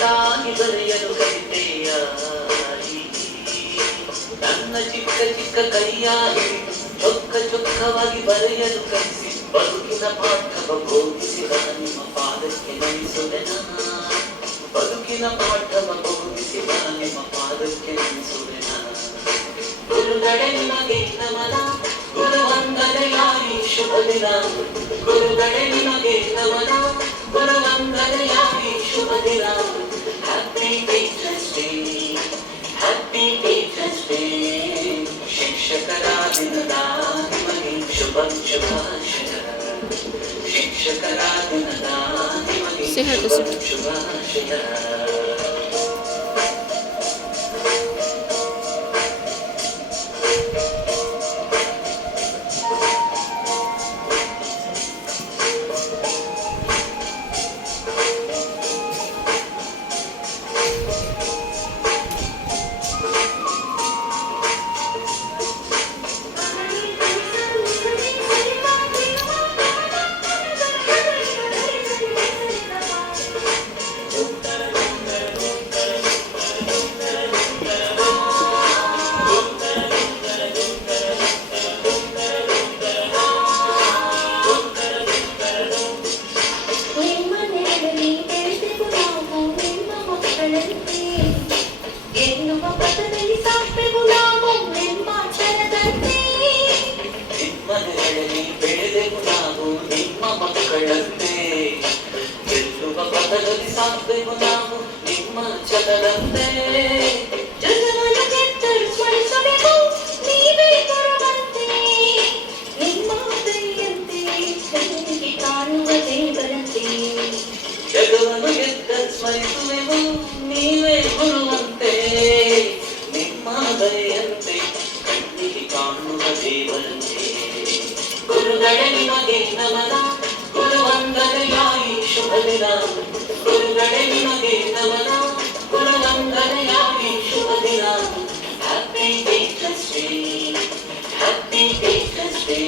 ಚುಟುಕಾಗಿ ಬರೆಯಲು ಕಲಿತೆಯ ನನ್ನ ಚಿಕ್ಕ ಚಿಕ್ಕ ಕೈಯ ಹಿಡಿದು ಚೊಕ್ಕ ಚೊಕ್ಕವಾಗಿ ಬರೆಯಲು ಕಲಿಸಿ ಬದುಕಿನ ಪಾಠವ ಬೋಧಿಸಿದ ನಿಮ್ಮ ಪಾದಕ್ಕೆ ನಮಿಸುವೆನ ಬದುಕಿನ ಪಾಠವ ಬೋಧಿಸಿದ ನಿಮ್ಮ ಪಾದಕ್ಕೆ ನಮಿಸುವೆನ ಗುರುಗಳೇ ನಿಮಗೆ ನಮನ ಗುರುವಂದನೆಯಾಗಿ ಶುಭ ದಿನ ಗುರುಗಳೇ ನಿಮಗೆ ನಮನ ಗುರುವಂದನೆಯಾಗಿ ಶುಭ ದಿನ happy teachers day happy teachers day ಶಿಕ್ಷಕರ ದಿನದ ನಿಮಗೆ ಶುಭ ಶುಭಾಶಯ ಶಿಕ್ಷಕರ ದಿನದ ನಿಮಗೆ ಶುಭ ಶುಭಾಶಯ ಸಾಕ್ಬೇಕು ನಾವು ನಿಮ್ಮ ಚಲದಂತೆ ಜಗವನ್ನು ಗೆದ್ದರು ಸ್ಮರಿಸಬೇಕು ನೀವೇ ಬರುವಂತೆ ನಿಮ್ಮ ದಯಂತೆ ಕಣ್ಣಿಗೆ ಕಾಣುವ ದೇವರಂತೆ ಜಗವನ್ನು ಗೆದ್ದರು ಸ್ಮರಿಸುವೆವು ನೀವೇ ಬರುವಂತೆ ನಿಮ್ಮ ದಯಂತೆ ಕಣ್ಣಿಗೆ ಕಾಣುವ ದೇವರಂತೆ ಗುರುಗಳೇ ನಿಮಗೆ ನಮನ ಗುರುವಂದನೆಯಾಗಿ ಶುಭ ದಿನ ಗುರುಗಳೇ ನಿಮಗೆ ನಮನ ಗುರುವಂದನೆಯಾಗಿ ಶುಭ ದಿನ happy teachers day happy teachers day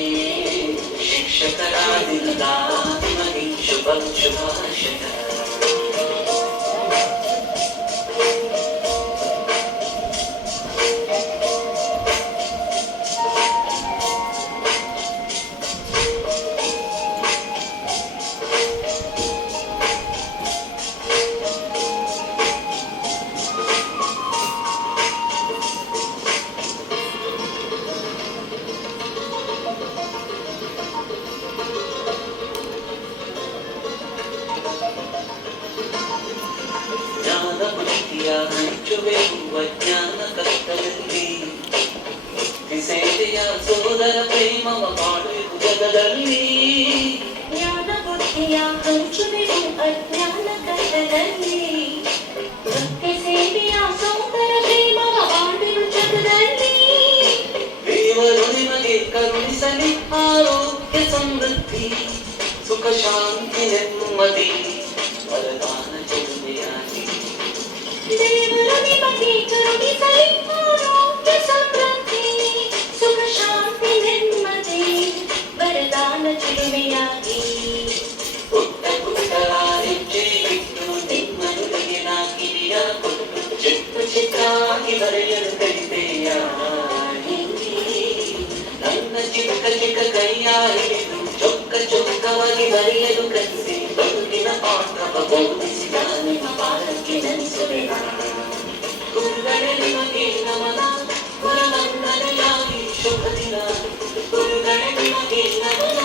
ಶಿಕ್ಷಕರ ದಿನದ ನಿಮಗೆ ಶುಭ ಶುಭಾಶಯ ಹಂಚುವೆವು ಅಜ್ಞಾನ ಕಷ್ಟದಲ್ಲಿ ಸೇವೆಯ ಸೋದರ ಪ್ರೇಮವ ಮಾಡುವೆವು ಜಗದಲ್ಲಿ ಜ್ಞಾನ ಬುದ್ಧಿಯ ಹಂಚುವೆವು ಅಜ್ಞಾನ ಕಷ್ಟದಲ್ಲಿ ಸೇವೆಯ ಸೋದರ ಪ್ರೇಮವ ಮಾಡುವೆವು ಜಗದಲ್ಲಿ ದೇವರು ನಿಮಗೆ ಕರುಣಿಸಲಿ ಆರೋಗ್ಯ ಸಮೃದ್ಧಿ ಸುಖ ಶಾಂತಿ ನೆಮ್ಮದಿ ವರದಾನ ಜೊತೆಯಾಗಿ ದೇವರು ನಿಮಗೆ ಕರುಣಿಸಲಿ ಆರೋಗ್ಯ ಸಮೃದ್ಧಿ ಸುಖ ಶಾಂತಿ ನೆಮ್ಮದಿ ವರದಾನ ಚಿಲುಮೆಯಾಗಿ ಪುಟ್ಟ ಪುಟ್ಟ ಹೆಜ್ಜೆ ಇಟ್ಟು ನಿಮ್ಮನುಡಿಗೆ ನಾ ಕಿವಿಯ ಕೊಟ್ಟು ಚಿಕ್ಕ ಚಿಕ್ಕಾಗಿ ಬರೆಯಲು ಕಲಿತೆಯ ನನ್ನ ಚಿಕ್ಕ ಚಿಕ್ಕ ಕೈಯ ಹಿಡಿದು ಚೊಕ್ಕ ಚೊಕ್ಕವಾಗಿ ಬರೆಯಲು ಕಲಿಸಿ ಬದುಕಿನ ಪಾಠವ ಬೋಧಿಸಿದ ನಿಮ್ಮ ಪಾದಕ್ಕೆ ನಮಿಸುವೆನ ಗುರುಗಳೇ ನಿಮಗೆ ನಮನ ಗುರುವಂದನೆಯಾಗಿ ಶುಭ ದಿನ ಗುರುಗಳೇ ನಿಮಗೆ ನಮನ